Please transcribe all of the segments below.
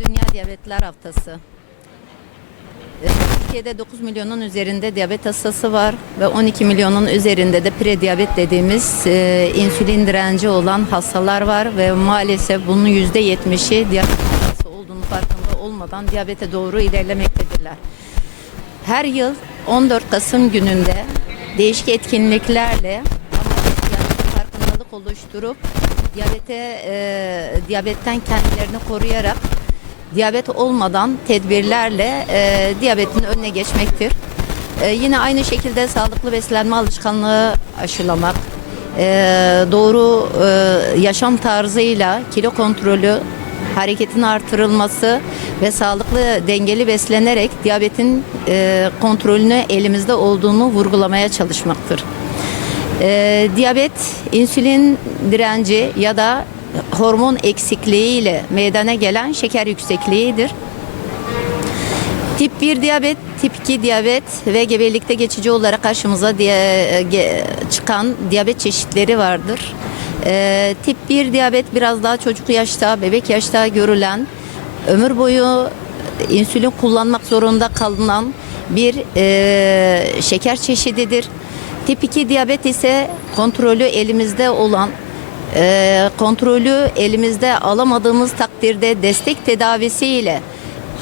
Dünya Diyabetler Haftası. Ee, Türkiye'de 9 milyonun üzerinde diyabet hastası var ve 12 milyonun üzerinde de prediyabet dediğimiz e, insülin direnci olan hastalar var ve maalesef bunun %70'i diyabet hastası olduğunu farkında olmadan diyabete doğru ilerlemektedirler. Her yıl 14 Kasım gününde değişik etkinliklerle farkındalık oluşturup diyabete e, diyabetten kendilerini koruyarak diyabet olmadan tedbirlerle e, diyabetin önüne geçmektir. E, yine aynı şekilde sağlıklı beslenme alışkanlığı aşılamak, e, doğru e, yaşam tarzıyla kilo kontrolü, hareketin artırılması ve sağlıklı dengeli beslenerek diyabetin e, kontrolünü elimizde olduğunu vurgulamaya çalışmaktır. E, diyabet, insülin direnci ya da hormon eksikliği ile meydana gelen şeker yüksekliğidir. Tip 1 diyabet, tip 2 diyabet ve gebelikte geçici olarak karşımıza diye, ge- çıkan diyabet çeşitleri vardır. Ee, tip 1 diyabet biraz daha çocuk yaşta, bebek yaşta görülen, ömür boyu insülin kullanmak zorunda kalınan bir e, şeker çeşididir. Tip 2 diyabet ise kontrolü elimizde olan e, kontrolü elimizde alamadığımız takdirde destek tedavisiyle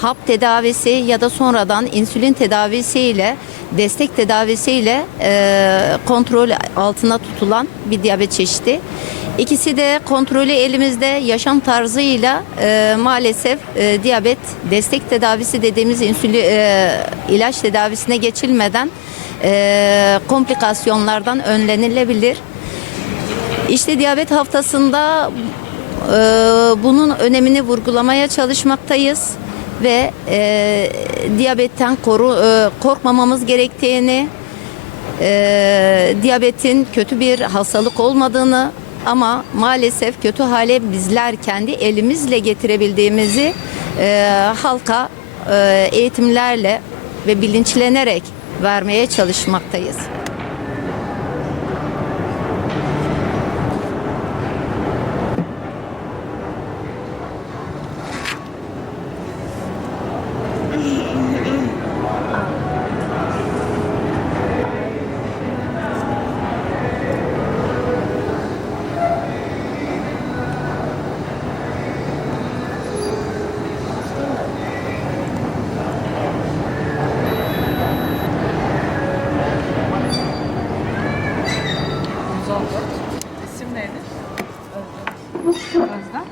hap tedavisi ya da sonradan insülin tedavisiyle destek tedavisiyle e, kontrol altına tutulan bir diyabet çeşidi. İkisi de kontrolü elimizde yaşam tarzıyla e, maalesef e, diyabet destek tedavisi dediğimiz insülin e, ilaç tedavisine geçilmeden e, komplikasyonlardan önlenilebilir. İşte diyabet haftasında e, bunun önemini vurgulamaya çalışmaktayız ve e, diyabetten koru, e, korkmamamız gerektiğini, e, diyabetin kötü bir hastalık olmadığını ama maalesef kötü hale bizler kendi elimizle getirebildiğimizi e, halka e, eğitimlerle ve bilinçlenerek vermeye çalışmaktayız. İsim neydi? Özlem.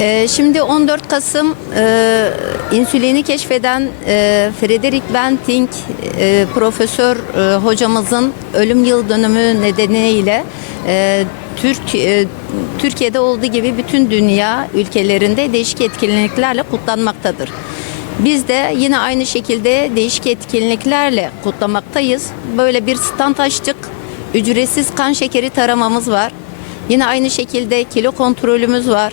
Ee, Şimdi 14 Kasım e, insülini keşfeden e, Frederick Banting e, profesör e, hocamızın ölüm yıl dönümü nedeniyle e, Türk e, Türkiye'de olduğu gibi bütün dünya ülkelerinde değişik etkinliklerle kutlanmaktadır. Biz de yine aynı şekilde değişik etkinliklerle kutlamaktayız. Böyle bir stand açtık. Ücretsiz kan şekeri taramamız var. Yine aynı şekilde kilo kontrolümüz var.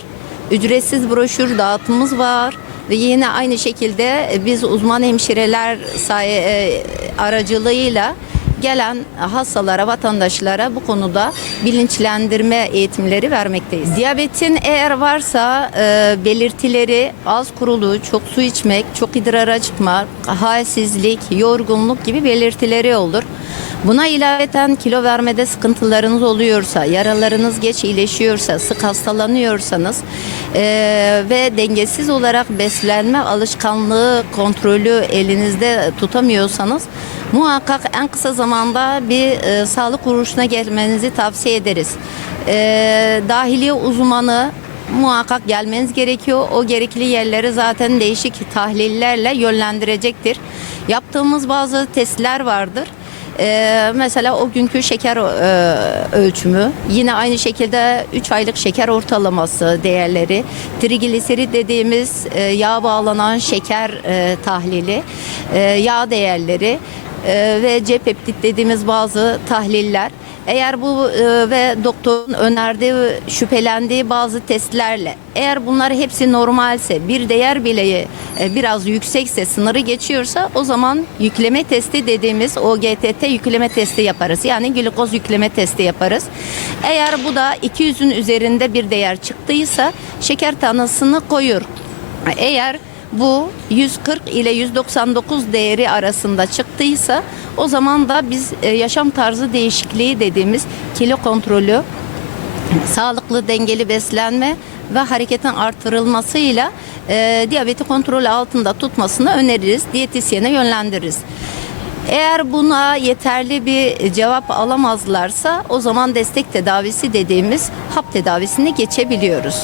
Ücretsiz broşür dağıtımımız var ve yine aynı şekilde biz uzman hemşireler saye, e, aracılığıyla gelen hastalara, vatandaşlara bu konuda bilinçlendirme eğitimleri vermekteyiz. Diyabetin eğer varsa e, belirtileri az kurulu, çok su içmek, çok idrara çıkma, halsizlik, yorgunluk gibi belirtileri olur. Buna ilaveten kilo vermede sıkıntılarınız oluyorsa, yaralarınız geç iyileşiyorsa, sık hastalanıyorsanız eee, ve dengesiz olarak beslenme alışkanlığı kontrolü elinizde tutamıyorsanız muhakkak en kısa zamanda bir eee, sağlık kuruluşuna gelmenizi tavsiye ederiz. Eee dahiliye uzmanı muhakkak gelmeniz gerekiyor. O gerekli yerleri zaten değişik tahlillerle yönlendirecektir. Yaptığımız bazı testler vardır. Ee, mesela o günkü şeker e, ölçümü, yine aynı şekilde 3 aylık şeker ortalaması değerleri, trigliserit dediğimiz e, yağ bağlanan şeker e, tahlili, e, yağ değerleri e, ve C-peptit dediğimiz bazı tahliller Eğer bu e, ve doktorun önerdiği, şüphelendiği bazı testlerle eğer bunlar hepsi normalse bir değer bile e, biraz yüksekse sınırı geçiyorsa o zaman yükleme testi dediğimiz OGTT yükleme testi yaparız. Yani glikoz yükleme testi yaparız. Eğer bu da 200'ün üzerinde bir değer çıktıysa şeker tanısını koyur. Eğer bu 140 ile 199 değeri arasında çıktıysa o zaman da biz e, yaşam tarzı değişikliği dediğimiz kilo kontrolü, sağlıklı dengeli beslenme ve hareketin artırılmasıyla e, diyabeti kontrol altında tutmasını öneririz. Diyetisyene yönlendiririz. Eğer buna yeterli bir cevap alamazlarsa o zaman destek tedavisi dediğimiz hap tedavisine geçebiliyoruz.